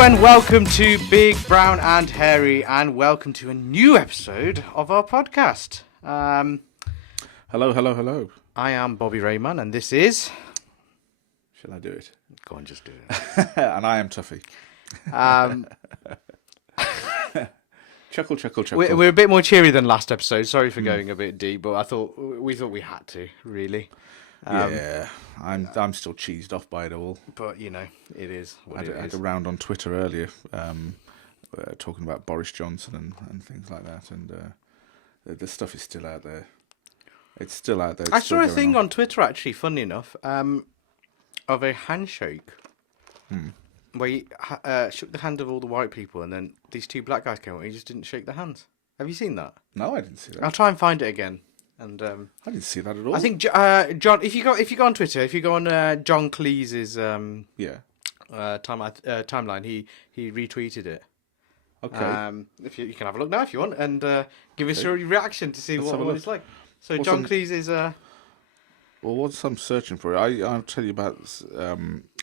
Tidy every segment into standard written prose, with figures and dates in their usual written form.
And welcome to Big, Brown and Hairy, and welcome to a new episode of our podcast. Hello. I am Bobby Rayman, and this is... Shall I do it? Go on, just do it. And I am Tuffy. Chuckle. We're a bit more cheery than last episode. Sorry for going a bit deep, but we thought we had to, really. Yeah, I'm still cheesed off by it all. But, you know, it is what it is. I had a round on Twitter earlier talking about Boris Johnson and things like that, and the stuff is still out there. It's still out there. I saw a thing on Twitter, actually, funny enough, of a handshake where he shook the hand of all the white people, and then these two black guys came up and he just didn't shake their hands. Have you seen that? No, I didn't see that. I'll try and find it again. And I didn't see that at all. I think John, if you go on Twitter, if you go on John Cleese's timeline, he retweeted it. Okay. If you can have a look now if you want, and give us your reaction to see what it's like. So what's John Cleese is. Well, what's I'm searching for? I'll tell you about.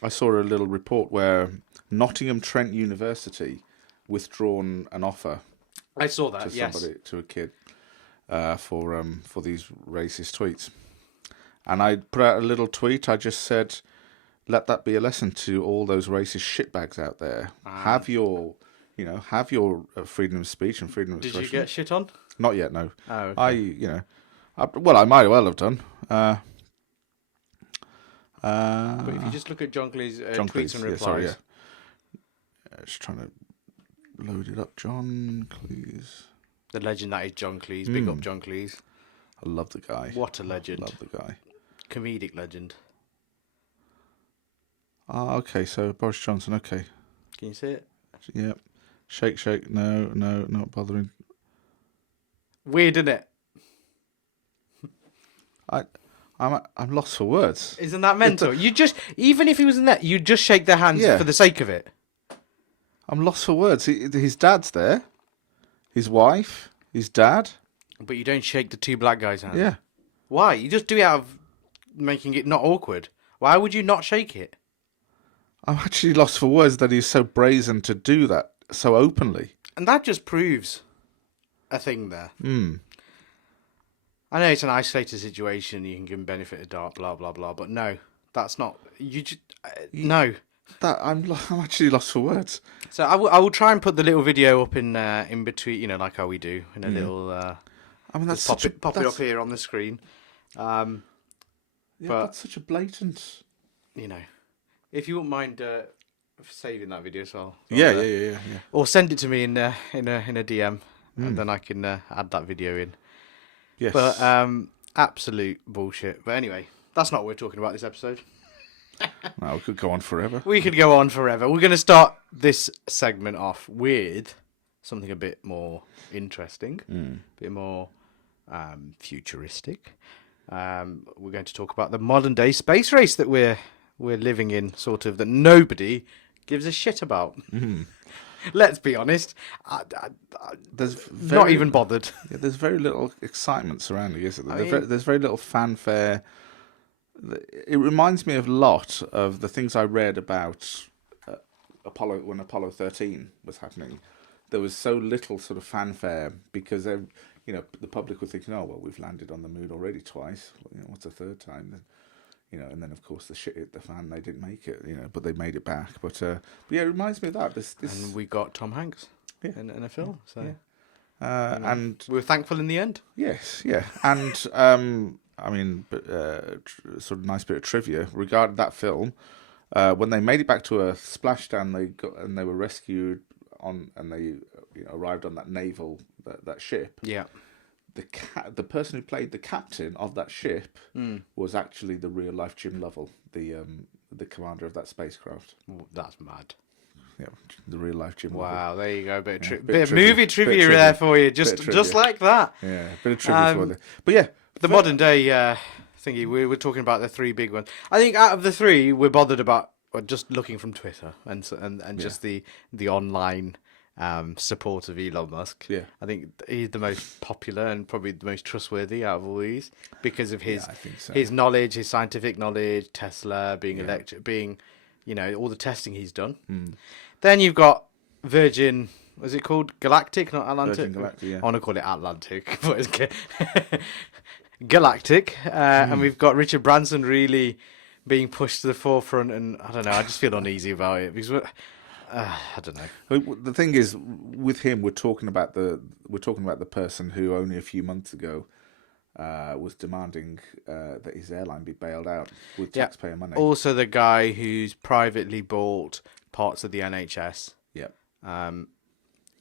I saw a little report where Nottingham Trent University withdrawn an offer. I saw that. To a kid. For these racist tweets, and I put out a little tweet. I just said, "Let that be a lesson to all those racist shitbags out there. Have your freedom of speech and freedom of expression." Did you get shit on? Not yet, no. Oh, okay. I might well have done. But if you just look at John Cleese's tweets and replies, just trying to load it up. John Cleese. The legend that is John Cleese. Big up John Cleese. I love the guy. What a legend. Love the guy. Comedic legend. Okay, so Boris Johnson, okay. Can you see it? Yeah. Shake. No, not bothering. Weird, isn't it? I'm lost for words. Isn't that mental? Even if he was in there, you'd just shake their hands for the sake of it. I'm lost for words. His dad's there. His wife, his dad. But you don't shake the two black guys' hands. Yeah. Why? You just do it out of making it not awkward. Why would you not shake it? I'm actually lost for words that he's so brazen to do that so openly. And that just proves a thing there. I know it's an isolated situation. You can give him benefit of doubt, blah, blah, blah. But no, that's not... No. I'm actually lost for words. So I will try and put the little video up in between, like how we do, in a little. That's pop it up here on the screen. But that's such a blatant. If you wouldn't mind saving that video as well. Yeah. Or send it to me in a DM, and then I can add that video in. Yes. But absolute bullshit. But anyway, that's not what we're talking about this episode. No, we could go on forever. We could go on forever. We're going to start this segment off with something a bit more interesting, a bit more futuristic. We're going to talk about the modern day space race that we're living in, sort of, that nobody gives a shit about. Let's be honest. Not even bothered. Yeah, there's very little excitement surrounding it, isn't there? There's very little fanfare. It reminds me a lot of the things I read about when Apollo 13 was happening. There was so little sort of fanfare because the public were thinking, oh well, we've landed on the moon already twice. What's the third time? Then, and then of course the shit hit the fan. They didn't make it, but they made it back. But yeah, it reminds me of that. And we got Tom Hanks in a film. So and we were thankful in the end. Yes, yeah, and sort of nice bit of trivia regarding that film. When they made it back to Earth, splashdown, they were rescued and they arrived on that that ship. Yeah. The person who played the captain of that ship was actually the real life Jim Lovell, the commander of that spacecraft. That's mad. the real life Jim. Wow, there you go. Bit of bit of movie trivia there for you, just like that. Yeah, bit of trivia for you. But yeah, the modern day thingy. We were talking about the three big ones. I think out of the three, we're bothered about just looking from Twitter and just the online support of Elon Musk. Yeah, I think he's the most popular and probably the most trustworthy out of all these because of his his knowledge, his scientific knowledge, Tesla, being being, all the testing he's done. Then you've got Virgin. Was it called Galactic, not Atlantic? Virgin Galactic, yeah. I want to call it Atlantic, but it's Galactic. And we've got Richard Branson really being pushed to the forefront, and I don't know. I just feel uneasy about it because I don't know. The thing is, with him, we're talking about the person who only a few months ago was demanding that his airline be bailed out with taxpayer money. Also, the guy who's privately bought parts of the NHS. Yeah.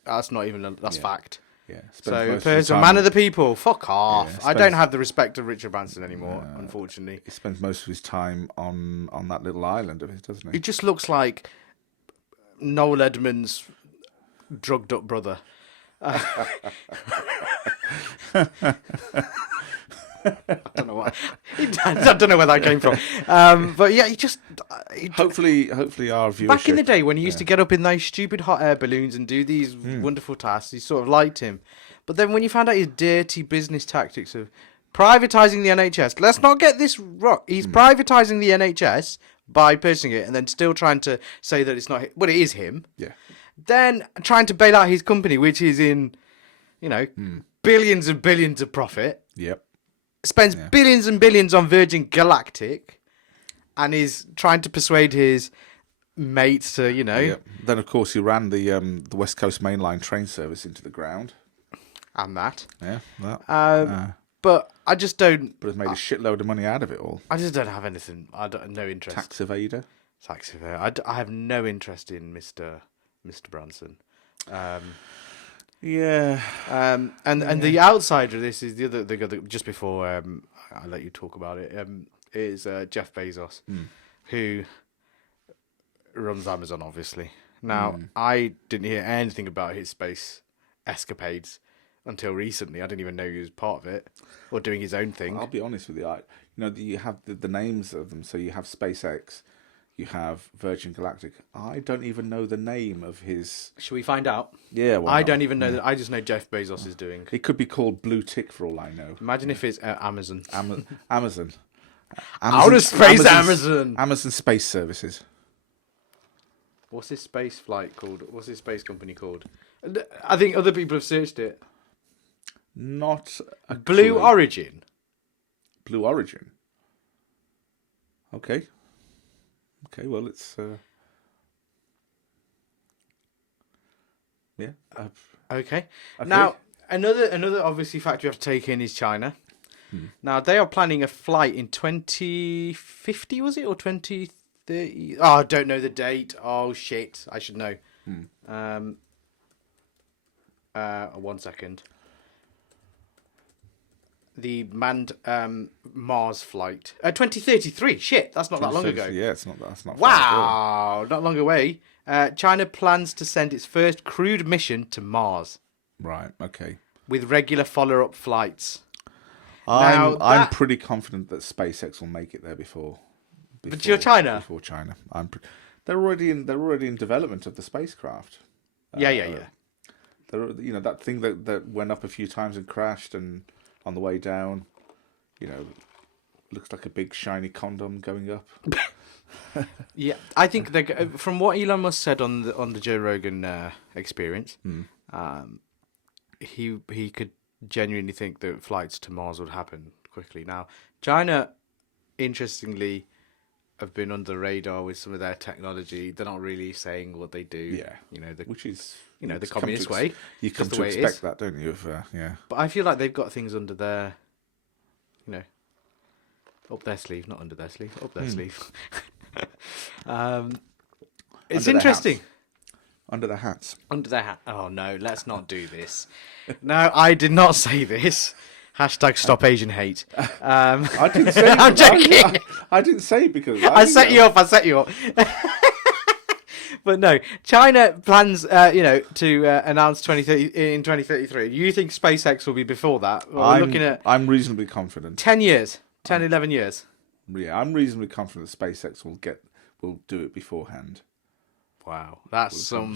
That's not even that's fact. Yeah. So, man of the people, fuck off. I don't have the respect of Richard Branson anymore, unfortunately. He spends most of his time on that little island of his, doesn't he? He just looks like Noel Edmonds' drugged up brother. I don't know why. I don't know where that came from. But yeah, he just. Hopefully, our viewership. Back in the day when he used to get up in those stupid hot air balloons and do these wonderful tasks, you sort of liked him. But then when you found out his dirty business tactics of privatising the NHS, let's not get this wrong. He's privatising the NHS by purchasing it and then still trying to say that it's not. Well, it is him. Yeah. Then trying to bail out his company, which is in, billions and billions of profit. Yep. Spends billions and billions on Virgin Galactic, and is trying to persuade his mates to, Yep. Then of course he ran the West Coast Main Line train service into the ground. And that. Yeah. But I just don't. But has made a shitload of money out of it all. I just don't have anything. No interest. Tax evader. I have no interest in Mr. Branson. Yeah. And the outsider of this is the other just before I let you talk about it, is Jeff Bezos, who runs Amazon, obviously. Now, I didn't hear anything about his space escapades until recently. I didn't even know he was part of it or doing his own thing. I'll be honest with you. You have the names of them. So you have SpaceX, you have Virgin Galactic. I don't even know the name of his. Should we find out? Yeah, I don't even know that. I just know Jeff Bezos is doing. It could be called Blue Tick for all I know. Imagine if it's Amazon. Amazon. Outer space Amazon. Amazon Space Services. What's his space flight called? What's his space company called? I think other people have searched it. Not a Blue Origin. Blue Origin. Okay. Okay, well, it's... Yeah. Okay. Now, another obviously factor you have to take in is China. Now, they are planning a flight in 2050, was it? Or 2030? Oh, I don't know the date. Oh, shit. I should know. 1 second. The manned Mars flight. 2033. Shit, that's not that long ago. Yeah, it's not. That's not. Wow, not long away. China plans to send its first crewed mission to Mars. Right. Okay. With regular follow-up flights. I'm pretty confident that SpaceX will make it there before. But you're China. Before China, they're already in development of the spacecraft. Yeah. That thing that went up a few times and crashed and. On the way down, looks like a big shiny condom going up. Yeah, I think from what Elon Musk said on the Joe Rogan experience, he could genuinely think that flights to Mars would happen quickly. Now, China, interestingly, have been under the radar with some of their technology. They're not really saying what they do. Yeah, which is the communist way. You come to expect that, don't you? But I feel like they've got things under their, up their sleeve, not under their sleeve, up their sleeve. It's interesting. Under their hats. Under their hat. Oh no, let's not do this. No, I did not say this. Hashtag stop Asian hate. I didn't say. I'm joking. I didn't say because I set you up. But no, China plans, to announce 2030 in 2033. You think SpaceX will be before that? Well, I'm reasonably confident. 10 years, 11 years. Yeah, I'm reasonably confident that SpaceX will do it beforehand. Wow, that's some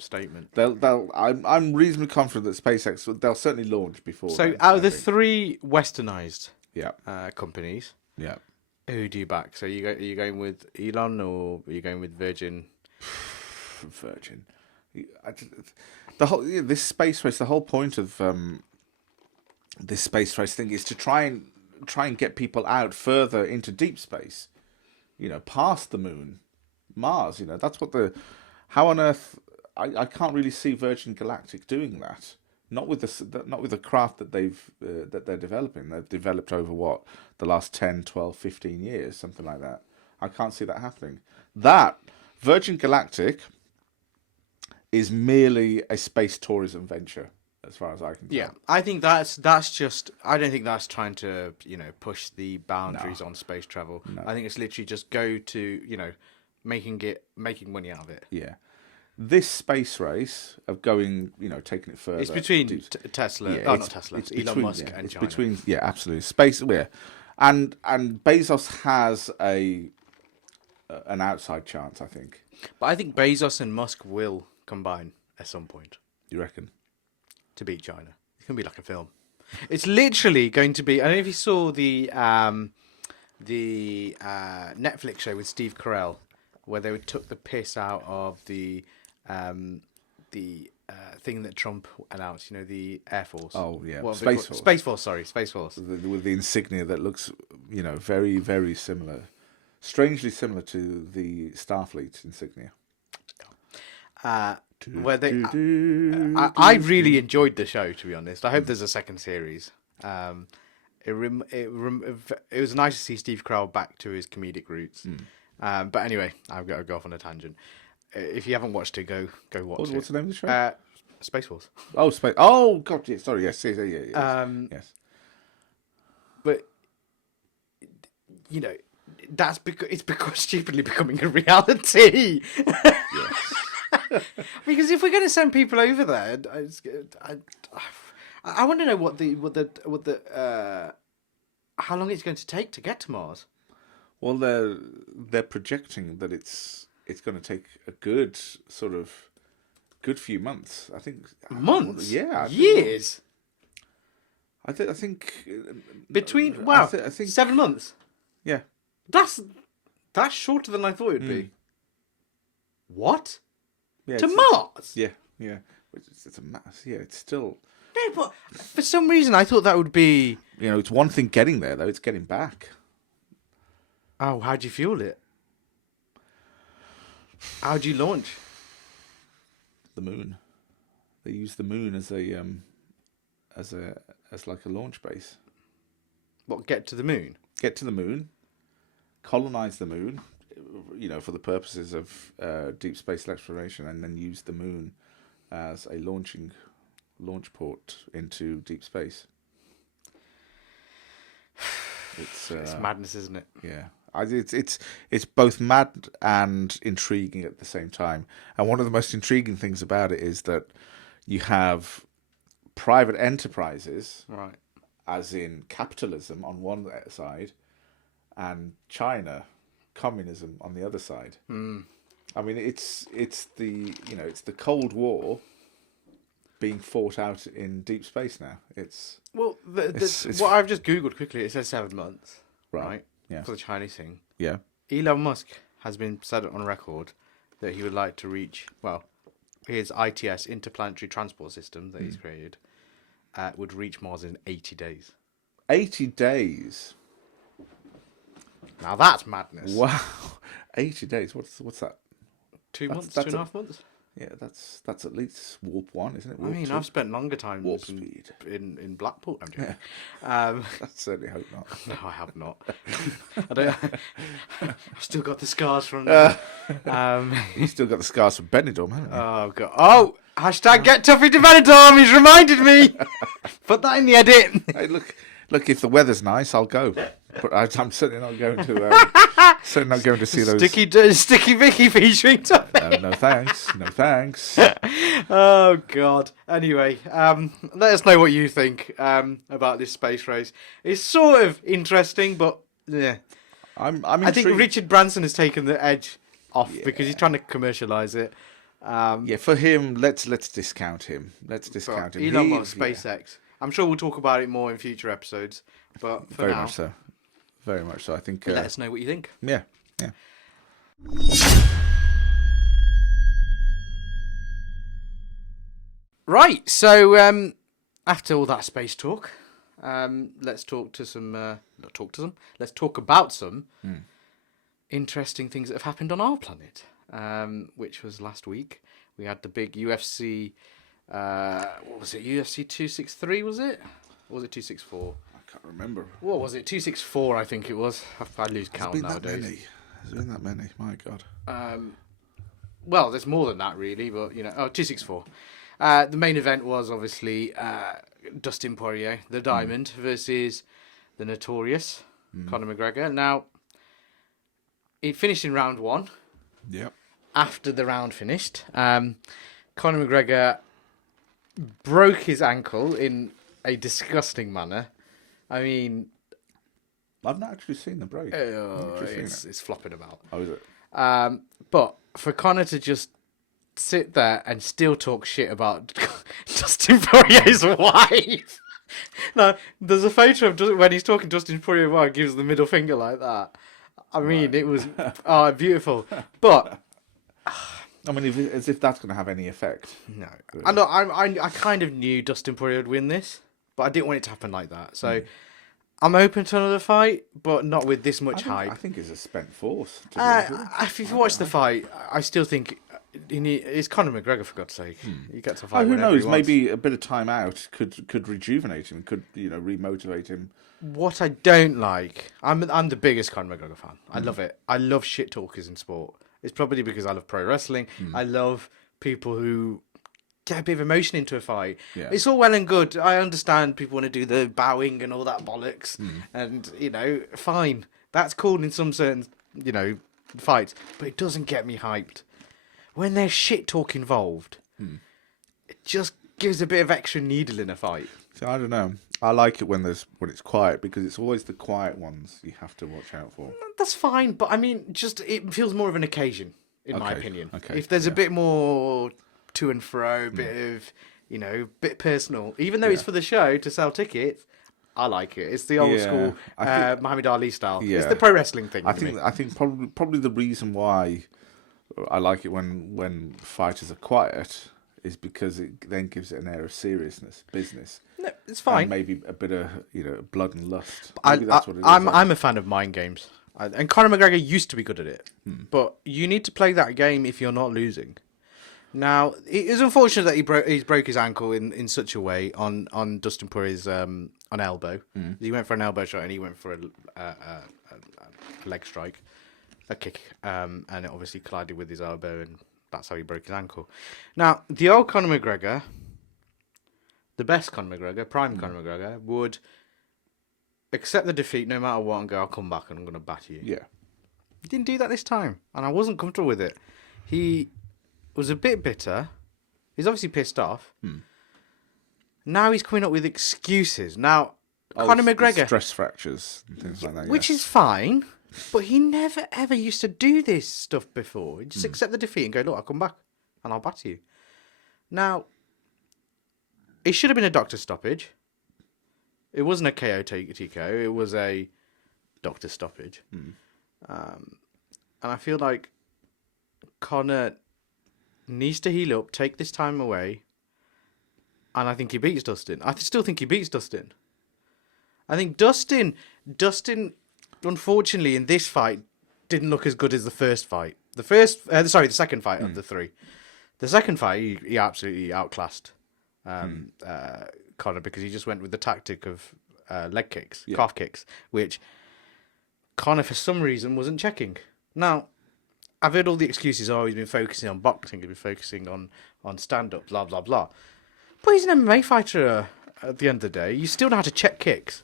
statement. I'm reasonably confident that SpaceX they'll certainly launch before. So out of the three westernized companies, who do you back? So are you going with Elon or are you going with Virgin? Virgin. This space race. The whole point of this space race thing is to try and get people out further into deep space. Past the moon. Mars, that's what how on earth I can't really see Virgin Galactic doing that. Not with the craft that they're developing. They've developed over the last 10, 12, 15 years, something like that. I can't see that happening. That Virgin Galactic is merely a space tourism venture, as far as I can tell. Yeah, I think that's just. I don't think that's trying to push the boundaries on space travel. No. I think it's literally just go to making money out of it. Yeah, this space race of going, taking it further. It's between Tesla, not Tesla. It's Elon Musk and it's China. Between, absolutely, space. Yeah, and Bezos has an outside chance, I think. But I think Bezos and Musk will combine at some point. You reckon? To beat China, it's gonna be like a film. It's literally going to be. I don't know if you saw the Netflix show with Steve Carell, where they took the piss out of the thing that Trump announced, the Air Force. Oh, yeah. Space Force. Space Force, sorry. Space Force. With the insignia that looks, very, very similar. Strangely similar to the Starfleet insignia. Where they... I really enjoyed the show, to be honest. I hope there's a second series. It was nice to see Steve Carell back to his comedic roots. But anyway, I've got to go off on a tangent. If you haven't watched it, go watch it. What's the name of the show? Space Force. Oh, Space. Oh, God, yeah, sorry, yes, yeah. Yes. But that's because stupidly becoming a reality. Yes. Because if we're going to send people over there, I want to know what the how long it's going to take to get to Mars. Well, they're projecting that it's going to take a good few months. I think months. Yeah, years. I think between I think 7 months. Yeah, that's shorter than I thought it would be. What? Yeah, to Mars? Yeah. It's a mass. Yeah, it's still. No, but for some reason I thought that would be. It's one thing getting there though; it's getting back. Oh, how do you fuel it? How do you launch? The moon. They use the moon as like a launch base. What? Get to the moon? Get to the moon. Colonize the moon. For the purposes of deep space exploration, and then use the moon as a launch port into deep space. It's madness, isn't it? Yeah. It's both mad and intriguing at the same time. And one of the most intriguing things about it is that you have private enterprises, right, as in capitalism on one side, and China, communism on the other side. I mean, it's the Cold War being fought out in deep space now. What I've just googled quickly. It says 7 months, right? Yeah. For the Chinese thing. Yeah. Elon Musk has been said on record that he would like to reach, his ITS, interplanetary transport system that he's created, would reach Mars in 80 days. 80 days? Now that's madness. Wow. 80 days. What's that? 2 months, 2.5 months? Yeah, that's at least warp 1, isn't it? Warp 2. I've spent longer time warp speed in Blackpool. I'm joking. I certainly hope not. No, I have not. I've still got the scars from. You've still got the scars from Benidorm, haven't you? Oh god! Oh, hashtag get Tuffy to Benidorm. He's reminded me. Put that in the edit. Hey, look! If the weather's nice, I'll go. But I'm certainly not going to see those. Sticky Vicky featuring Tuffy. No thanks. No thanks. Oh God. Anyway, let us know what you think about this space race. It's sort of interesting, but yeah. I think Richard Branson has taken the edge off because he's trying to commercialise it. For him, let's discount him. Elon Musk, SpaceX. I'm sure we'll talk about it more in future episodes, but for now, very much so. I think. Let us know what you think. Yeah. Right. So after all that space talk, let's talk about some interesting things that have happened on our planet. Which was last week. We had the big UFC. What was it? UFC 263, was it? Or was it 264? I can't remember. What was it? 264, I think it was. I lose count nowadays. Has there been that many? My God. Well, there's more than that, really, but, 264. The main event was, obviously, Dustin Poirier, the Diamond, versus the notorious Conor McGregor. Now, it finished in round 1. Yep. After the round finished, Conor McGregor broke his ankle in a disgusting manner. I mean, I've not actually seen the break. It's flopping about. Oh, is it? But for Conor to just sit there and still talk shit about Dustin Poirier's wife. No, there's a photo of when he's talking to Dustin Poirier's wife, gives the middle finger like that. I mean, It was beautiful. But I mean, as if that's going to have any effect. No. I kind of knew Dustin Poirier would win this, but I didn't want it to happen like that. So I'm open to another fight, but not with this much hype. I think it's a spent force. If you watch the fight, I still think it's Conor McGregor, for God's sake. He gets to fight. Who knows? Maybe a bit of time out could rejuvenate him, could remotivate him. What I don't like, I'm the biggest Conor McGregor fan. I love it. I love shit talkers in sport. It's probably because I love pro wrestling. I love people who get a bit of emotion into a fight. Yeah. It's all well and good. I understand people want to do the bowing and all that bollocks. And, fine. That's cool in some certain, fights. But it doesn't get me hyped. When there's shit talk involved, it just gives a bit of extra needle in a fight. So I don't know. I like it when it's quiet, because it's always the quiet ones you have to watch out for. That's fine, but I mean, it feels more of an occasion, in my opinion. Okay. If there's a bit more to and fro, bit of, bit personal, even though it's for the show to sell tickets, I like it. It's the old school Muhammad Ali style. Yeah. It's the pro wrestling thing. I think probably the reason why I like it when fighters are quiet is because it then gives it an air of seriousness, business. No, it's fine. And maybe a bit of blood and lust. Maybe that's what it is. I'm a fan of mind games, and Conor McGregor used to be good at it. But you need to play that game if you're not losing. Now, it is unfortunate that he broke his ankle in such a way on Dustin Poirier's on elbow. He went for an elbow shot and he went for a leg strike, a kick, and it obviously collided with his elbow, and that's how he broke his ankle. Now, the old Conor McGregor, the best Conor McGregor, prime Conor McGregor, would accept the defeat no matter what and go, I'll come back and I'm going to batter you. Yeah. He didn't do that this time, and I wasn't comfortable with it. He was a bit bitter. He's obviously pissed off. Now he's coming up with excuses. Now, Conor McGregor... Stress fractures and things like that, which is fine, but he never, ever used to do this stuff before. He'd just accept the defeat and go, look, I'll come back and I'll batter you. Now, it should have been a doctor stoppage. It wasn't a KO TKO. It was a doctor stoppage. And I feel like Conor needs to heal up, take this time away, and I think he beats Dustin. I still think he beats Dustin. I think Dustin, unfortunately, in this fight, didn't look as good as the first fight. The second fight of the three. The second fight, he absolutely outclassed Conor, because he just went with the tactic of leg kicks, calf kicks, which Conor, for some reason, wasn't checking. Now, I've heard all the excuses. Oh, he's been focusing on boxing. He's been focusing on stand-up, blah, blah, blah. But he's an MMA fighter at the end of the day. You still know how to check kicks.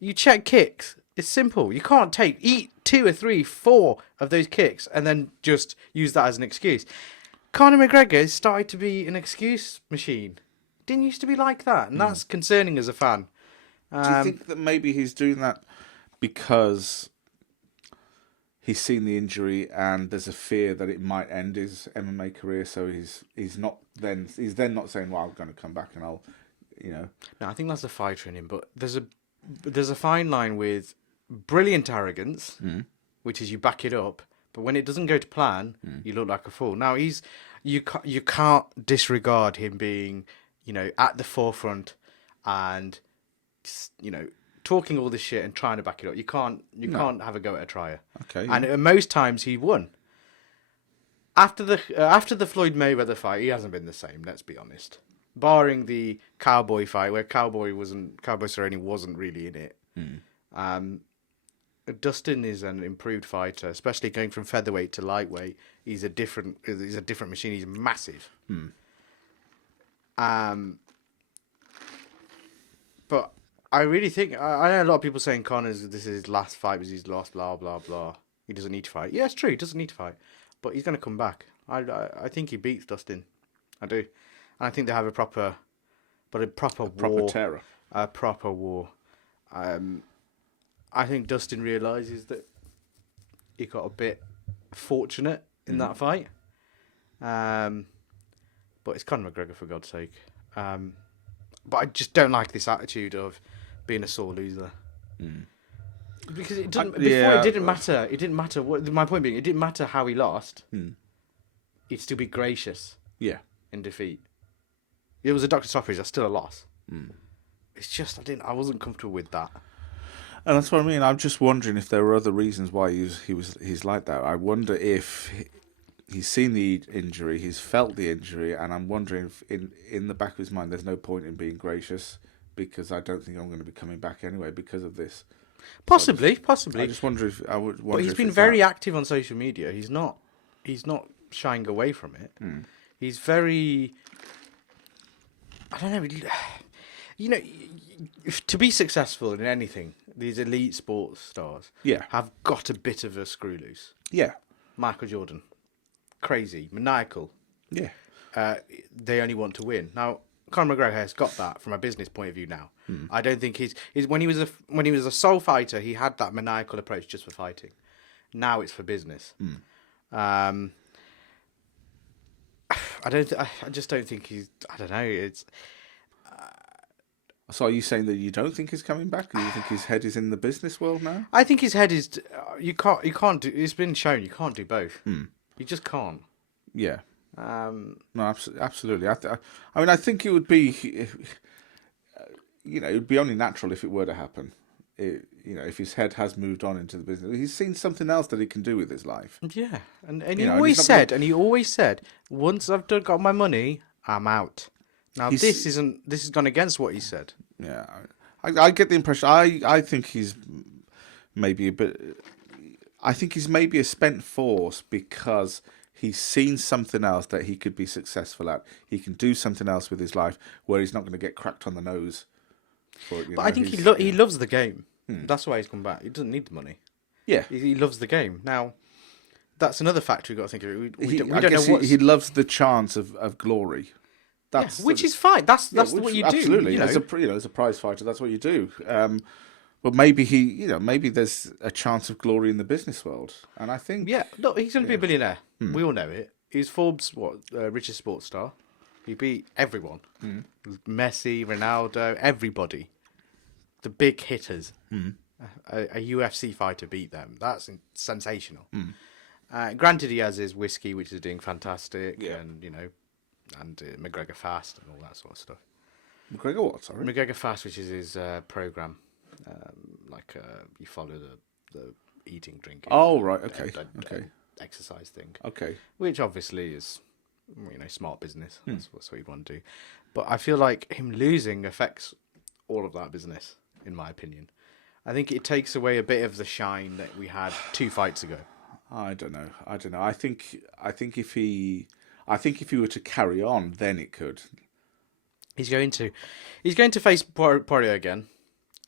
You check kicks. It's simple. You can't eat 2 or 3, 4 of those kicks and then just use that as an excuse. Conor McGregor started to be an excuse machine. Didn't used to be like that, and that's concerning as a fan. Do you think that maybe he's doing that because he's seen the injury and there's a fear that it might end his MMA career? So he's then not saying, "Well, I'm going to come back and I'll, you know." No, I think that's a fighter in him, but there's a fine line with brilliant arrogance, which is you back it up, but when it doesn't go to plan, you look like a fool. Now you can't disregard him being, at the forefront and, talking all this shit and trying to back it up. You can't have a go at a trier. Okay. And most times he won. After the Floyd Mayweather fight, he hasn't been the same. Let's be honest. Barring the Cowboy fight, where Cowboy Cerrone wasn't really in it. Dustin is an improved fighter, especially going from featherweight to lightweight. He's a different machine. He's massive. But I really think I know a lot of people saying Conor's this is his last fight because he's lost. Blah blah blah. He doesn't need to fight. Yeah, it's true. He doesn't need to fight, but he's going to come back. I think he beats Dustin. I do. And I think they have a proper war. Proper terror. A proper war. I think Dustin realises that he got a bit fortunate in that fight. But it's Conor McGregor, for God's sake. But I just don't like this attitude of being a sore loser. Because it doesn't. It didn't matter. It didn't matter. My point being, it didn't matter how he lost. He'd still be gracious. Yeah. In defeat. It was a doctor stoppage. That's still a loss. It's just I wasn't comfortable with that. And that's what I mean. I'm just wondering if there were other reasons why he's like that. I wonder if he's seen the injury, he's felt the injury, and I'm wondering if in the back of his mind there's no point in being gracious because I don't think I'm going to be coming back anyway because of this. Possibly. I just wonder if I would. But he's been very active on social media. He's not shying away from it. He's very. I don't know. To be successful in anything, these elite sports stars have got a bit of a screw loose. Yeah. Michael Jordan. Crazy. Maniacal. Yeah. They only want to win. Now, Conor McGregor has got that from a business point of view now. I don't think he's when he was a sole fighter, he had that maniacal approach just for fighting. Now it's for business. I just don't think he's. I don't know. It's. So are you saying that you don't think he's coming back? Or you think his head is in the business world now? I think his head is. You can't do. It's been shown you can't do both. You just can't. Yeah. No, absolutely. I think it would be. It would be only natural if it were to happen. If his head has moved on into the business, he's seen something else that he can do with his life. Yeah, and he always said, once I've got my money, I'm out. Now this is gone against what he said. Yeah, I get the impression. I think he's maybe a bit. I think he's maybe a spent force because he's seen something else that he could be successful at. He can do something else with his life where he's not going to get cracked on the nose. But I think he loves the game. That's why he's come back. He doesn't need the money. Yeah, he loves the game. Now, that's another factor we've got to think of. We don't know what he loves the chance of glory. Which is fine. That's what you do. Absolutely, as a prize fighter, that's what you do. But maybe maybe there's a chance of glory in the business world, and I think look, he's going to be a billionaire. We all know it. He's Forbes' richest sports star. He beat everyone. Messi, Ronaldo, everybody. The big hitters. A UFC fighter beat them. That's sensational. Granted, he has his whiskey, which is doing fantastic, and McGregor Fast and all that sort of stuff. McGregor what? Sorry, McGregor Fast, which is his program. You follow the eating, drinking. Oh right, okay, exercise thing. Okay, which obviously is smart business. That's what he'd want to do. But I feel like him losing affects all of that business, in my opinion. I think it takes away a bit of the shine that we had 2 fights ago. I don't know. I think if he were to carry on, then it could. He's going to face Poirier again,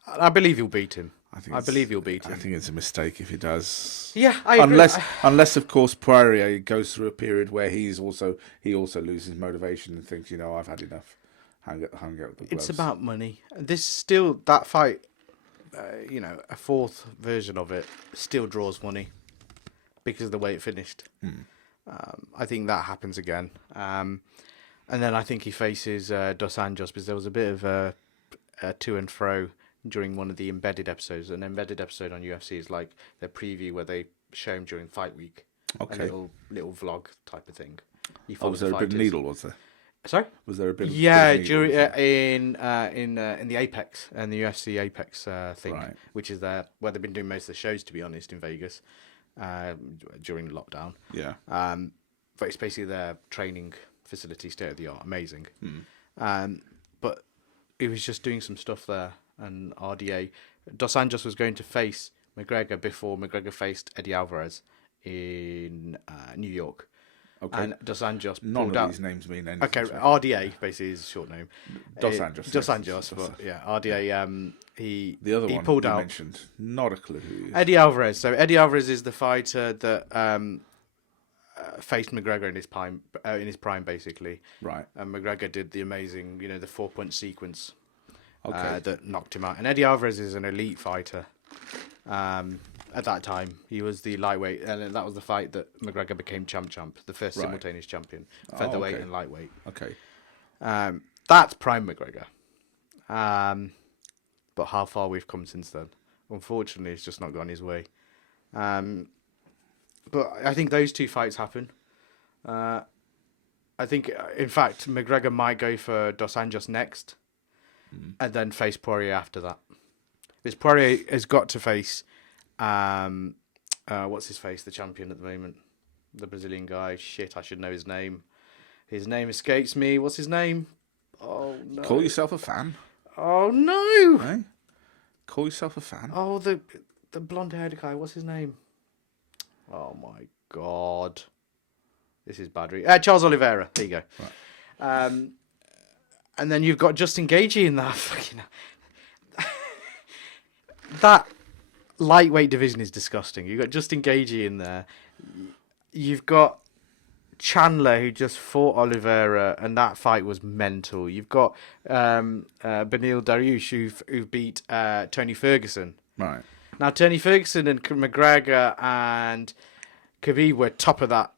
I believe he'll beat him. I I believe he'll beat him. I think it's a mistake if he does. Yeah, I agree. Unless of course Poirier goes through a period where he also loses motivation and thinks, I've had enough. Hang out with the gloves. It's about money. This still that fight. A fourth version of it still draws money because of the way it finished. I think that happens again. And then I think he faces Dos Anjos because there was a bit of a to and fro during one of the embedded episodes. An embedded episode on UFC is like their preview where they show him during fight week. Okay. A little vlog type of thing. Was there a big needle? Was there? Sorry? Was there a bit? Yeah, bit of needle, in the Apex and the UFC Apex thing, Right. which is where they've been doing most of the shows, to be honest, in Vegas during lockdown. Yeah. But it's basically their training facility, state of the art, amazing. But he was just doing some stuff there, and RDA Dos Anjos was going to face McGregor before McGregor faced Eddie Alvarez in New York. Okay. And Dos Anjos None pulled of out. these names mean anything. Okay, RDA basically is his short name. Dos Anjos. Dos Anjos, but yeah, RDA. The other he one pulled you out. mentioned, not a clue who he is. Eddie Alvarez. So Eddie Alvarez is the fighter that faced McGregor in his prime, basically. Right. And McGregor did the amazing, the 4-point sequence Okay. that knocked him out. And Eddie Alvarez is an elite fighter. At that time, he was the lightweight, and that was the fight that McGregor became champ, the first Right. simultaneous champion, featherweight okay. and lightweight. Okay. That's prime McGregor. But how far we've come since then. Unfortunately, it's just not gone his way. But I think those two fights happen. I think, in fact, McGregor might go for Dos Anjos next, and then face Poirier after that. Because Poirier has got to face, what's his face, the champion at the moment, the Brazilian guy. Shit, I should know his name. His name escapes me. What's his name? Oh no! Call yourself a fan? Oh no! Eh? Call yourself a fan? Oh, the blonde-haired guy. What's his name? Oh my god! This is bad. Charles Oliveira. There you go. Right. And then you've got Justin Gaethje in that. Fucking that lightweight division is disgusting. You've got Justin Gaethje in there. You've got Chandler, who just fought Oliveira, and that fight was mental. You've got Beneil Dariush, who beat Tony Ferguson. Right. Now, Tony Ferguson and McGregor and Khabib were top of that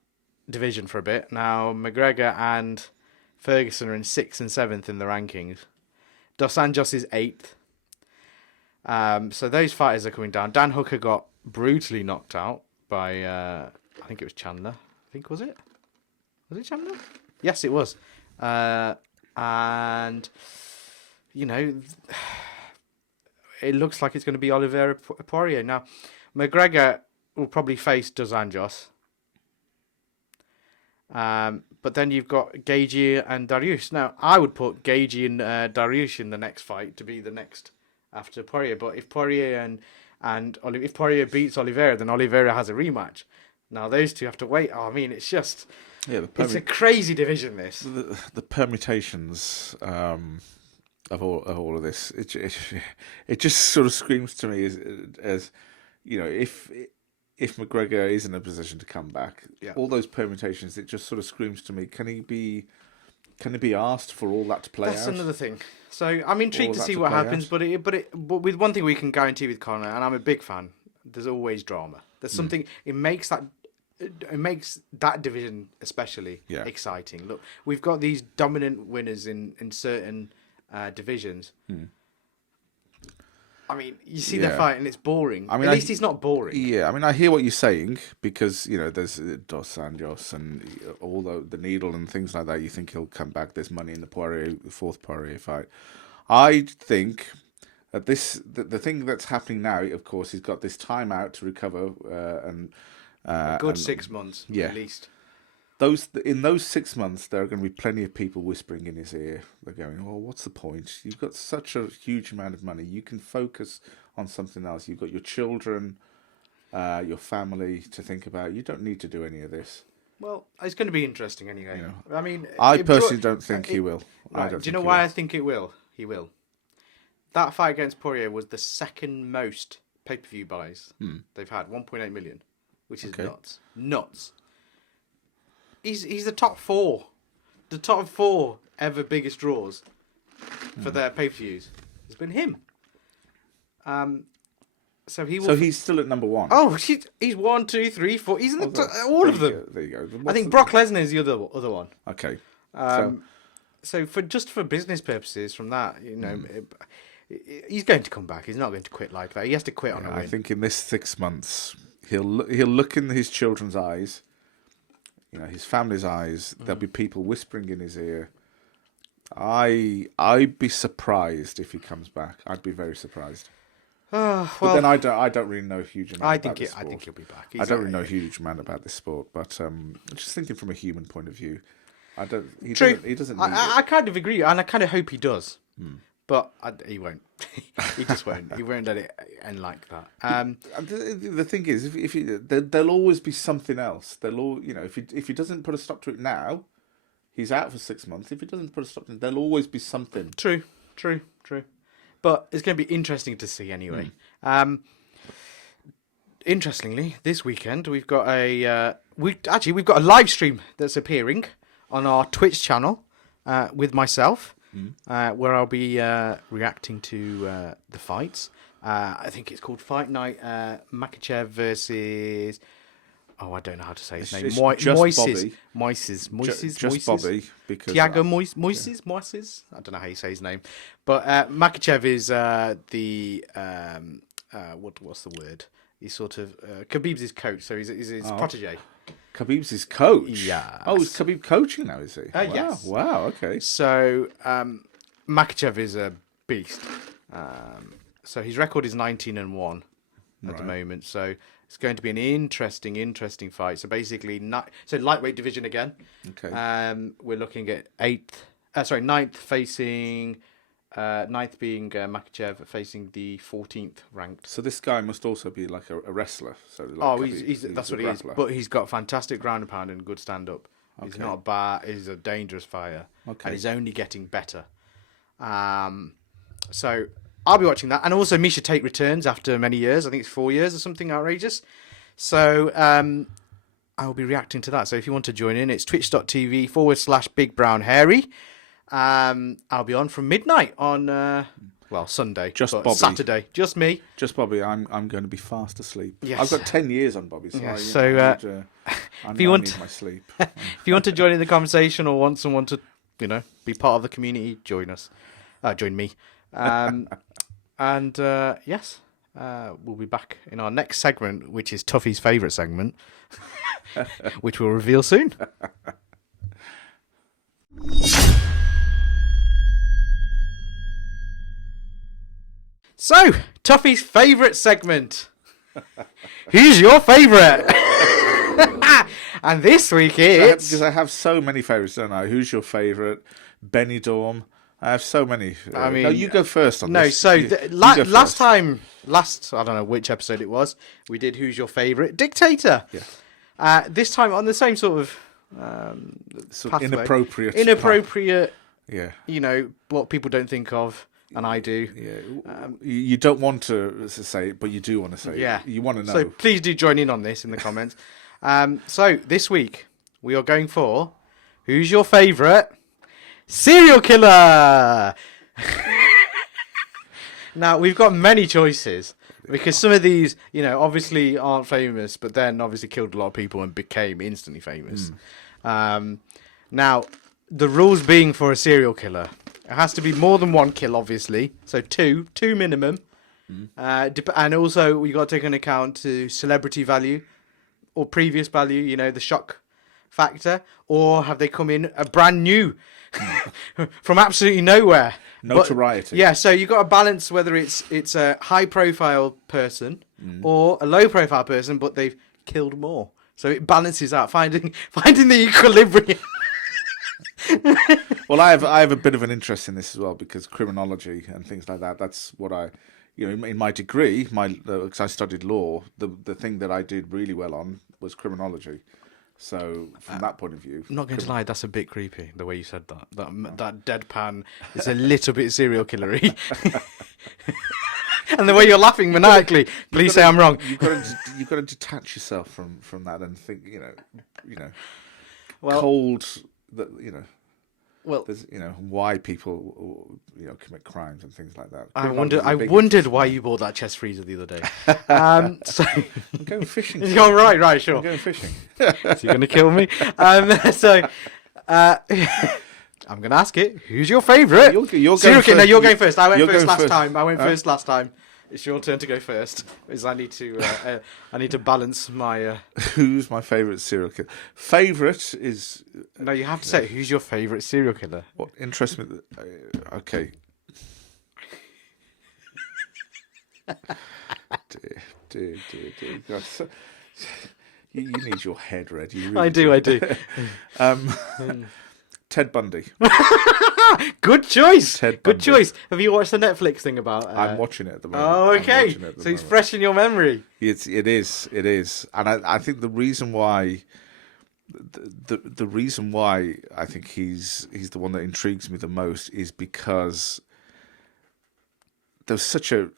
division for a bit. Now, McGregor and Ferguson are in 6th and 7th in the rankings. Dos Anjos is 8th. So those fighters are coming down. Dan Hooker got brutally knocked out by, I think it was Chandler. Was it Chandler? Yes, it was. And, it looks like it's going to be Oliveira Poirier. Now, McGregor will probably face Dos Anjos. But then you've got Gaethje and Dariush. Now, I would put Gaethje and Dariush in the next fight to be the next after Poirier. But if Poirier if Poirier beats Oliveira, then Oliveira has a rematch. Now, those two have to wait. Oh, I mean, it's just... Yeah, it's a crazy division, this. The permutations of all of this, it just sort of screams to me as if McGregor is in a position to come back, all those permutations, it just sort of screams to me, can he be asked for all that to play out? That's another thing. So I'm intrigued to see what happens, but with one thing we can guarantee with Conor, and I'm a big fan, there's always drama. There's something, it makes that division especially exciting. Look, we've got these dominant winners in certain divisions. I mean, you see their fight and it's boring. I mean, at least he's not boring. Yeah, I mean, I hear what you're saying because, there's Dos Anjos and all the needle and things like that. You think he'll come back. There's money in the fourth Poirier fight. I think that the thing that's happening now, of course, he's got this time out to recover and... a good 6 months, at least. In those 6 months, there are going to be plenty of people whispering in his ear. They're going, "Well, what's the point? You've got such a huge amount of money. You can focus on something else. You've got your children, your family to think about. You don't need to do any of this." Well, it's going to be interesting anyway. I mean, I personally don't think he will. Right, do you know why I think it will? He will. that fight against Poirier was the second most pay-per-view buys they've had, 1.8 million, which is nuts. He's the top four ever biggest draws for their pay-per-views. It's been him. So he's still at number one. Oh, he's 1, 2, 3, 4. He's in all of them. There you go. I think Brock Lesnar is the other one. Okay. So for business purposes, from that, he's going to come back. He's not going to quit like that. He has to quit on a win. I think in this 6 months, he'll look in his children's eyes, his family's eyes. There'll be people whispering in his ear. I'd be surprised if he comes back. I'd be very surprised. But then I don't really know a huge amount about this sport. I think he'll be back. I don't really know a huge amount about this sport, but just thinking from a human point of view, he doesn't. I kind of agree, and I kind of hope he does, but he won't. He just won't. He won't let it end like that. The thing is, there'll always be something else. If he doesn't put a stop to it now, he's out for 6 months. If he doesn't put a stop to it, there'll always be something. True. But it's going to be interesting to see anyway. Interestingly, this weekend we've got we've got a live stream that's appearing on our Twitch channel with myself, where I'll be reacting to the fights. I think it's called Fight Night Makhachev versus. Oh, I don't know how to say his name. Moises. Bobby. Because Thiago Moises. I don't know how you say his name. But Makhachev is what's the word? He's sort of Khabib's his coach, so he's his protege. Khabib's his coach? Yeah. Oh, is Khabib coaching now, is he? Wow. Yes. Wow, okay. So Makhachev is a beast. So his record is 19-1 at the moment. So it's going to be an interesting fight. So basically, lightweight division again. Okay. We're looking at ninth facing, ninth being Makhachev facing the 14th ranked. So this guy must also be like a wrestler. So that's what he is. But he's got fantastic ground and pound and good stand up. Okay. He's not bad. He's a dangerous fighter. Okay. And he's only getting better. So I'll be watching that. And also Misha Tate returns after many years. I think it's 4 years or something outrageous. So I'll be reacting to that. So if you want to join in, it's twitch.tv/BigBrownHairy. I'll be on from midnight on Sunday. Just Bobby. Saturday. Just me. Just Bobby. I'm going to be fast asleep. Yes. I've got 10 years on Bobby. So yes. I need my sleep. If you want to join in the conversation or want someone to, be part of the community, join us. Join me. Yes, we'll be back in our next segment, which is Tuffy's favourite segment, which we'll reveal soon. So, Tuffy's favourite segment. Who's your favourite? And this week it's... Because I have so many favourites, don't I? Who's your favourite? Benny Dorm. I have so many. No, you go first on this. So last time, I don't know which episode it was, we did Who's Your Favourite Dictator. Yeah. This time on the same sort of pathway. Inappropriate. Yeah. What people don't think of, and I do. Yeah. You don't want to say it, but you do want to say it. You want to know. So please do join in on this in the comments. So this week, we are going for Who's Your Favourite Serial Killer. Now, we've got many choices because some of these, obviously aren't famous, but then obviously killed a lot of people and became instantly famous. Now, the rules being for a serial killer, it has to be more than one kill, obviously. So two minimum. And also, we got to take into account to celebrity value or previous value, the shock factor, or have they come in a brand new from absolutely nowhere? Notoriety. So you got to balance whether it's a high profile person or a low profile person, but they've killed more. So it balances out, finding the equilibrium. Well, I have a bit of an interest in this as well because criminology and things like that. That's what I, in my degree, because I studied law. The thing that I did really well on was criminology. So from that point of view, I'm not going to lie, that's a bit creepy the way you said that. That deadpan is a little bit serial killery. And the way you're laughing maniacally. Please say I'm wrong. You've got to detach yourself from that and think, Well, cold that well, there's why people commit crimes and things like that. I wondered why you bought that chest freezer the other day. So I'm going fishing. Oh, right, sure. I'm going fishing. So you're gonna kill me. I'm gonna ask it. Who's your favourite? You're serial killer. first. No, you're going first. I went You're first going last first. time. First last time. It's your turn to go first. Because I need to balance my. Who's my favourite serial killer? Favourite is. No, you have to say who's your favourite serial killer. What interests me? Okay. dear. God, you need your head ready. You really I do. Ted Bundy. Good choice. Ted Good Bundy. choice. Have you watched the Netflix thing about? I'm watching it at the moment. Oh, okay. So it's fresh in your memory. It is, and I think the reason why, the reason why I think he's the one that intrigues me the most is because there's such the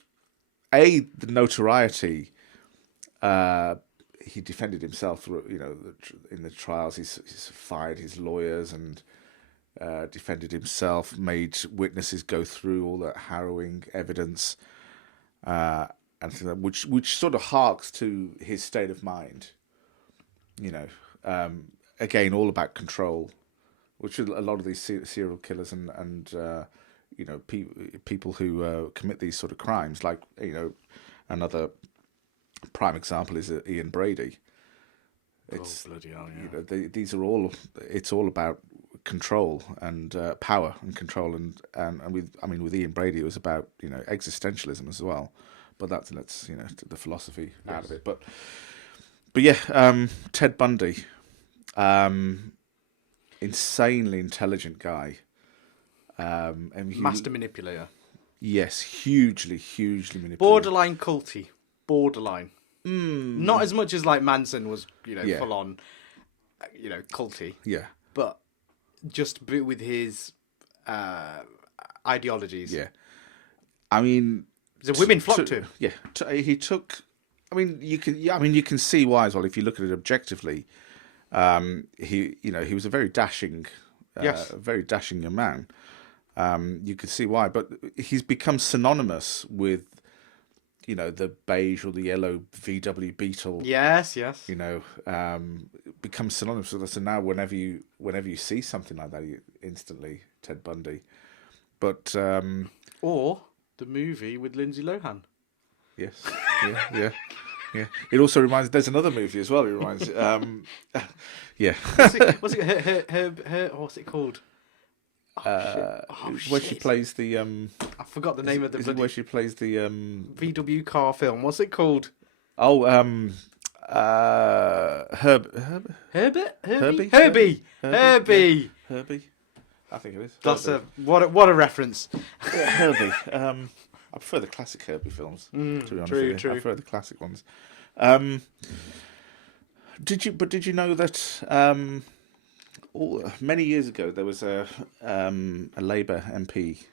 notoriety. He defended himself, in the trials. He's fired his lawyers and defended himself, made witnesses go through all that harrowing evidence, and things like that, which sort of harks to his state of mind. Again, all about control, which a lot of these serial killers and people who commit these sort of crimes, like another prime example is Ian Brady. It's bloody hell, yeah. These are all. It's all about control and power and control and with Ian Brady it was about existentialism as well, but that's the philosophy out of it. But yeah, Ted Bundy, insanely intelligent guy, and Master manipulator. Yes, hugely manipulative. Borderline culty. Borderline. Not as much as like Manson was, full on, culty. Yeah. But just with his ideologies. Yeah. I mean, the women flocked to him. Yeah. He took. You can see why as well if you look at it objectively. He was a very dashing, very dashing young man. You could see why, but he's become synonymous with. The beige or the yellow VW Beetle. Yes. Becomes synonymous with us. So now, whenever you see something like that, you instantly Ted Bundy. But or the movie with Lindsay Lohan. Yes. Yeah. It also reminds. There's another movie as well. It reminds. Yeah. What's it called? Where she plays the I forgot the name of the bloody... where she plays the VW car film. What's it called? Oh, Herbie. I think it is. That's what a reference. Yeah, Herbie. I prefer the classic Herbie films. To be honest with you. True. I prefer the classic ones. Did you know that many years ago there was a Labour MP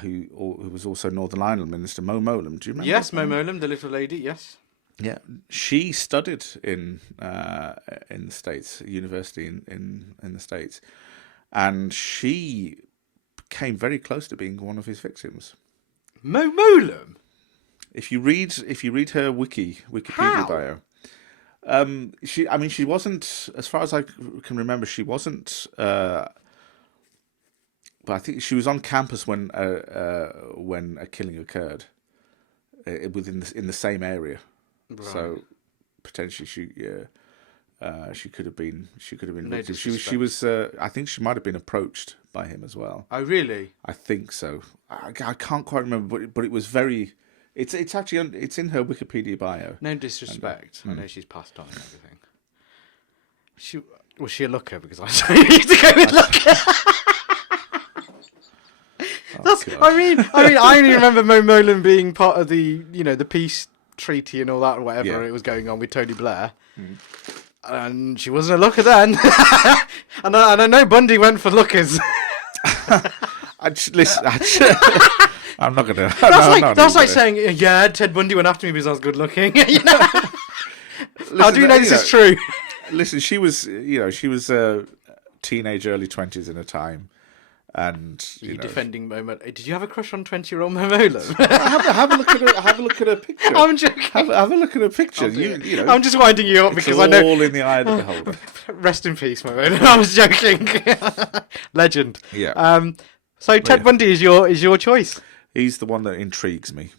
who was also Northern Ireland Minister, Mo Mowlam. Do you remember? Yes, Mo Mowlam, the little lady. Yes. Yeah, she studied in the States, university in the States, and she came very close to being one of his victims. Mo Mowlam. If you read her Wikipedia bio. She wasn't, as far as I can remember, she wasn't. But I think she was on campus when a killing occurred, in the same area. Right. So potentially she could have been No victim. She was. I think she might have been approached by him as well. Oh really? I think so. I can't quite remember, but it was very. It's actually it's in her Wikipedia bio. No disrespect. I know she's passed on and everything. Was she a looker? Because I used to go with looker. I only remember Mo Mowlam being part of the the peace treaty and all that, or whatever it was going on with Tony Blair. And she wasn't a looker then. and I know Bundy went for lookers. Listen, I'm not gonna. That's like saying, yeah, Ted Bundy went after me because I was good looking. You know? How do you know this is true? Listen, she was a teenage, early 20s in a time, and you know, defending Momo. Did you have a crush on 20-year-old Momo? have a look at her. Have a look at her picture. I'm joking. Have a look at her picture. You know, I'm just winding you up because I know. All in the eye of the beholder. Rest in peace, Momo. I was joking. Legend. Yeah. So Ted Bundy is your choice. He's the one that intrigues me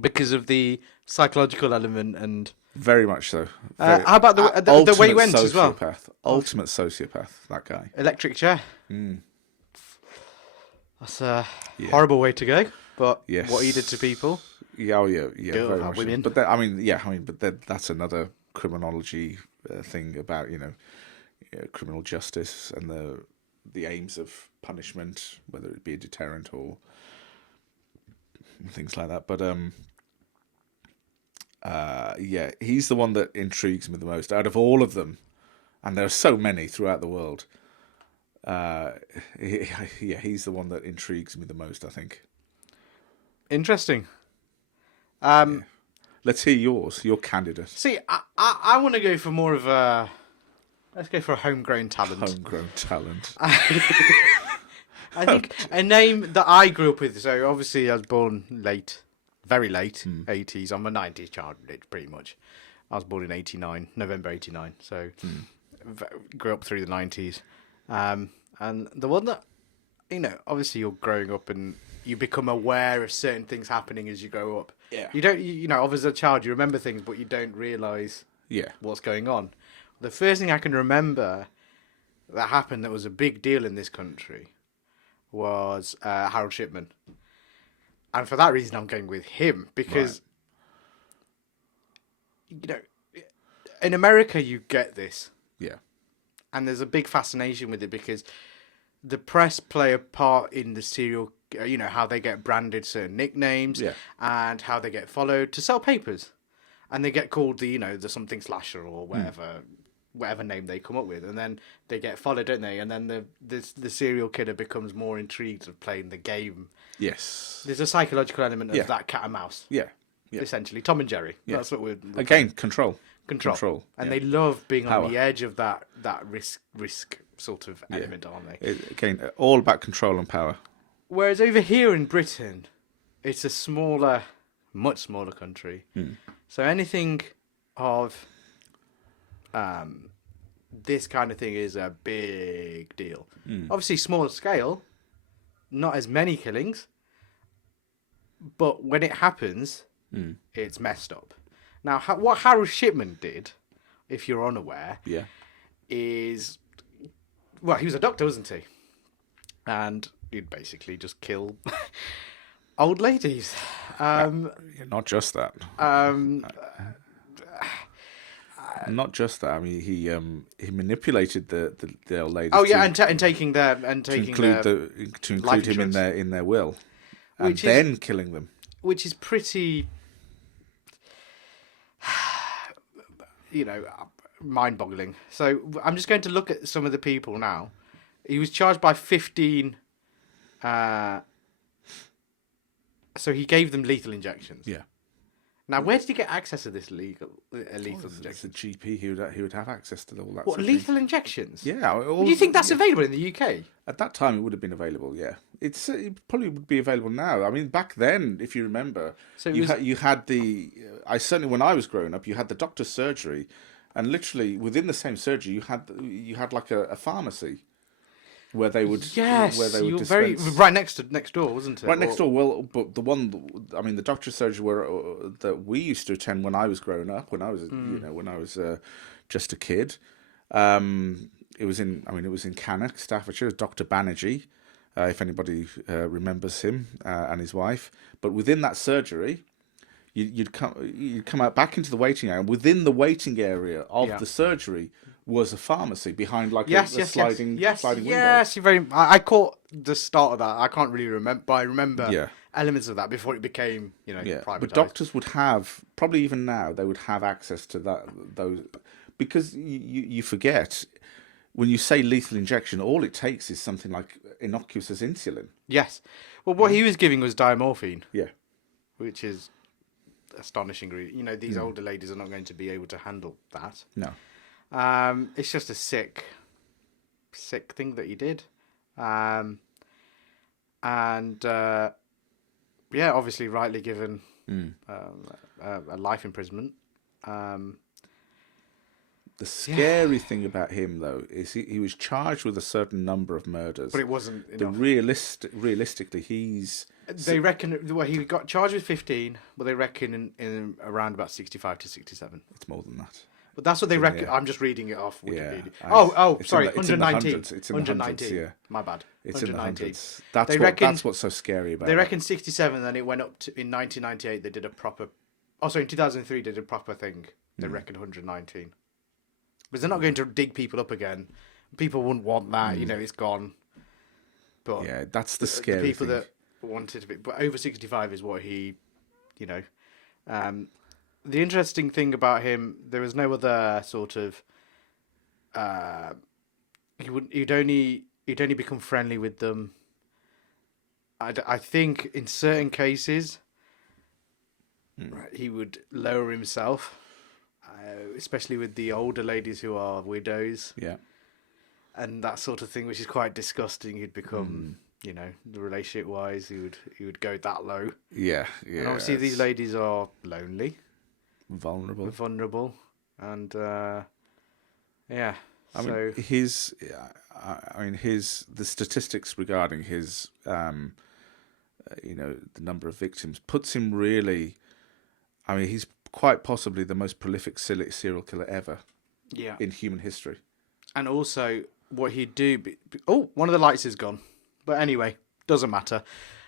because of the psychological element and. Very much so. How about the way he went as well? Ultimate sociopath, that guy. Electric chair. That's a horrible way to go, but what he did to people. Yeah, very much. Women. But that's another criminology thing about criminal justice and the aims of punishment, whether it be a deterrent or things like that. But he's the one that intrigues me the most out of all of them, and there are so many throughout the world. He's the one that intrigues me the most, I think. Interesting. Let's hear your candidate. See, I want to go for more of a. Let's go for a homegrown talent. Homegrown talent. I think a name that I grew up with. So obviously, I was born late. Very late, 80s. I'm a 90s child, pretty much. I was born in 89, November 89. So, grew up through the 90s. And the one that, obviously you're growing up and you become aware of certain things happening as you grow up. Yeah. You don't, as a child, you remember things, but you don't realise what's going on. The first thing I can remember that happened that was a big deal in this country was Harold Shipman. And for that reason, I'm going with him because, in America, you get this. Yeah. And there's a big fascination with it because the press play a part in the serial, how they get branded certain nicknames and how they get followed to sell papers. And they get called the something slasher or whatever name they come up with. And then they get followed, don't they? And then the serial killer becomes more intrigued of playing the game. Yes. There's a psychological element of that cat and mouse. Yeah. Essentially. Tom and Jerry. Yeah. That's what we're again, control. And they love being on the edge of that risk sort of element, aren't they? Again, all about control and power. Whereas over here in Britain, it's a much smaller country. So anything of this kind of thing is a big deal. Obviously, smaller scale, not as many killings, but when it happens, it's messed up. Now, what Harold Shipman did, if you're unaware, is... Well, he was a doctor, wasn't he? And he'd basically just kill old ladies. Not just that. Not just that. I mean, he manipulated the old ladies. Oh yeah, and taking their to include him in their will, and then killing them, which is pretty, mind-boggling. So I'm just going to look at some of the people now. He was charged by 15. So he gave them lethal injections. Yeah. Now, where did he get access to this lethal injections? It's a GP who would have access to all that. What, lethal injections? Yeah. Do you think that's available in the UK? At that time, it would have been available. Yeah, it probably would be available now. I mean, back then, if you remember, so you had the. I certainly, when I was growing up, you had the doctor's surgery, and literally within the same surgery, you had like a pharmacy. Where they would, you were dispense... right next door, wasn't it? Right next door. Well, but the doctor's surgery that we used to attend when I was growing up, when I was just a kid, it was in Cannock, Staffordshire. Dr. Banerjee, if anybody remembers him and his wife. But within that surgery, you'd come out back into the waiting area. Within the waiting area of the surgery was a pharmacy behind a sliding window. Yes, I caught the start of that. I can't really remember, but I remember elements of that before it became, privatized. But doctors would have, probably even now, they would have access to those, because you forget, when you say lethal injection, all it takes is something like innocuous as insulin. Yes. Well, what he was giving was diamorphine. Yeah. Which is astonishing, really. You know, these older ladies are not going to be able to handle that. No. It's just a sick thing that he did. And, obviously rightly given a life imprisonment. The scary thing about him, though, is he was charged with a certain number of murders. But it wasn't enough. Realistically, they reckon... Well, he got charged with 15, but they reckon in around about 65 to 67. It's more than that. But that's what they reckon. Yeah. I'm just reading it off Wikipedia. Sorry, 119. It's in the hundreds, yeah. My bad. It's in the hundreds. That's what's so scary about it. They reckon 67, then it went up to... In 1998, they did a proper... Oh, sorry, in 2003, they did a proper thing. They reckon 119. Because they're not going to dig people up again. People wouldn't want that. You know, it's gone. But yeah, that's the scary the people thing. that wanted to be... But over 65 is what he... You know... the interesting thing about him, there was no other sort of... He'd only become friendly with them. I think in certain cases, he would lower himself, especially with the older ladies who are widows. Yeah. And that sort of thing, which is quite disgusting. He'd become, you know, the relationship-wise, he would go that low. Yeah, yeah. And obviously these ladies are lonely. Vulnerable. And, yeah. The statistics regarding his, the number of victims puts him really, he's quite possibly the most prolific serial killer ever. Yeah. In human history. And also, what he'd do... one of the lights is gone. But anyway, doesn't matter.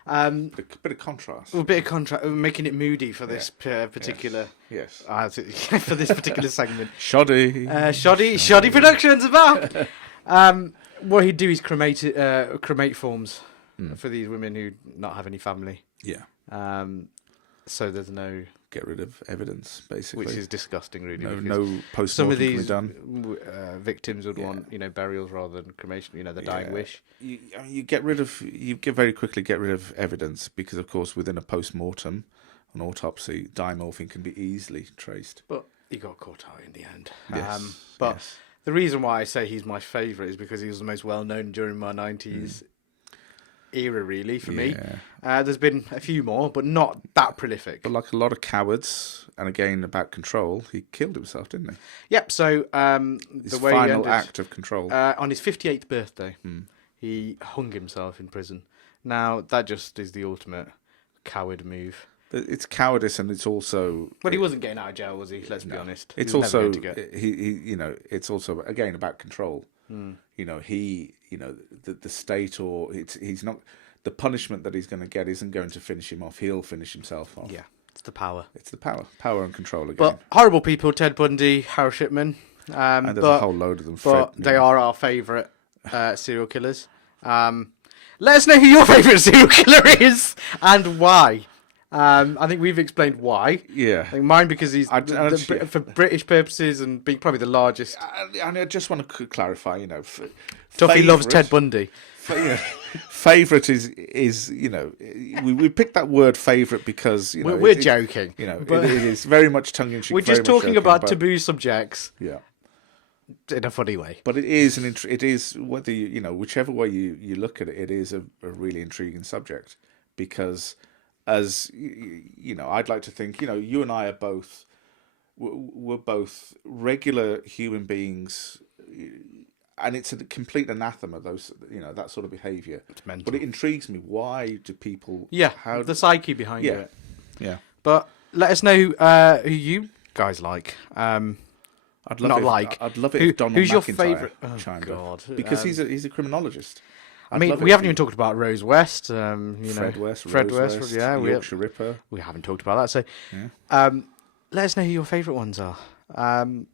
A bit of contrast. A bit of contrast, making it moody for this particular... Yes. For this particular segment. Shoddy. Shoddy Productions are back! What he'd do is cremate forms for these women who not have any family. Yeah. So there's no... Get rid of evidence, basically. Which is disgusting, really. No post-mortem some of these done. Victims would want, burials rather than cremation. The dying wish. You very quickly get rid of evidence because, of course, within a post-mortem, an autopsy, diamorphine can be easily traced. But he got caught out in the end. Yes. The reason why I say he's my favourite is because he was the most well-known during my 90s era, really, for me. There's been a few more, but not that prolific. But like a lot of cowards, and again about control, he killed himself, didn't he? Yep. So his final act of control on his 58th birthday, he hung himself in prison. Now that just is the ultimate coward move. It's cowardice, and it's also. But he wasn't getting out of jail, was he? Let's be honest. It's also it's also again about control. The state, or he's not, the punishment that he's going to get isn't going to finish him off. He'll finish himself off. Yeah, it's the power. It's the power and control again. But horrible people, Ted Bundy, Harold Shipman. And there's a whole load of them. But they are our favourite serial killers. Let us know who your favourite serial killer is and why. I think we've explained why. Yeah. I think mine because he's for British purposes and being probably the largest. And I just want to clarify, Tuffy loves Ted Bundy. Favourite is we picked that word favourite because we're joking. But it is very much tongue in cheek. We're just talking about taboo subjects. Yeah. In a funny way. But it is whether whichever way you look at it, it is a really intriguing subject because. As I'd like to think, you and I are both, we're both regular human beings, and it's a complete anathema, those, that sort of behaviour. It's mental. But it intrigues me. Why do people... Yeah, the psyche behind it. Yeah. But let us know who you guys like. I'd love it if Donald who's your McIntyre favourite? chimed up. God. Because he's a criminologist. We haven't even talked about Rose West. Fred West, yeah, Yorkshire Ripper. We haven't talked about that. So, let us know who your favourite ones are, and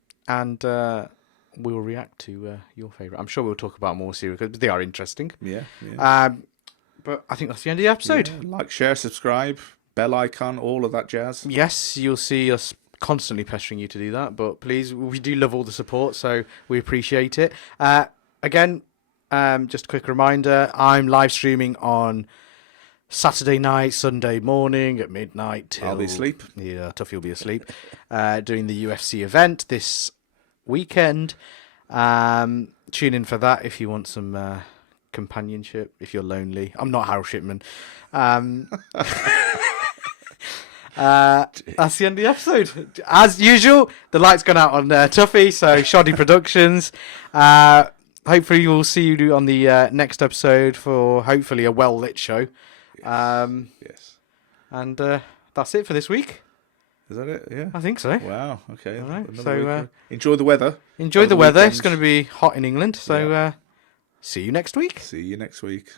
we'll react to your favourite. I'm sure we'll talk about more serial killers, but they are interesting. Yeah. But I think that's the end of the episode. Yeah, like, share, subscribe, bell icon, all of that jazz. Yes, you'll see us constantly pestering you to do that, but please, we do love all the support, so we appreciate it. again, just a quick reminder, I'm live streaming on Saturday night, Sunday morning at midnight. Till, I'll be asleep. Yeah, Tuffy will be asleep. Doing the UFC event this weekend. Tune in for that if you want some companionship, if you're lonely. I'm not Harold Shipman. That's the end of the episode. As usual, the light's gone out on Tuffy, so Shoddy Productions. Hopefully we'll see you on the next episode for hopefully a well-lit show. Yes. And that's it for this week. Is that it? Yeah. I think so. Wow. Okay. All right. Another So week. Enjoy the weather. Enjoy the weather. It's going to be hot in England. So Yeah. see you next week. See you next week.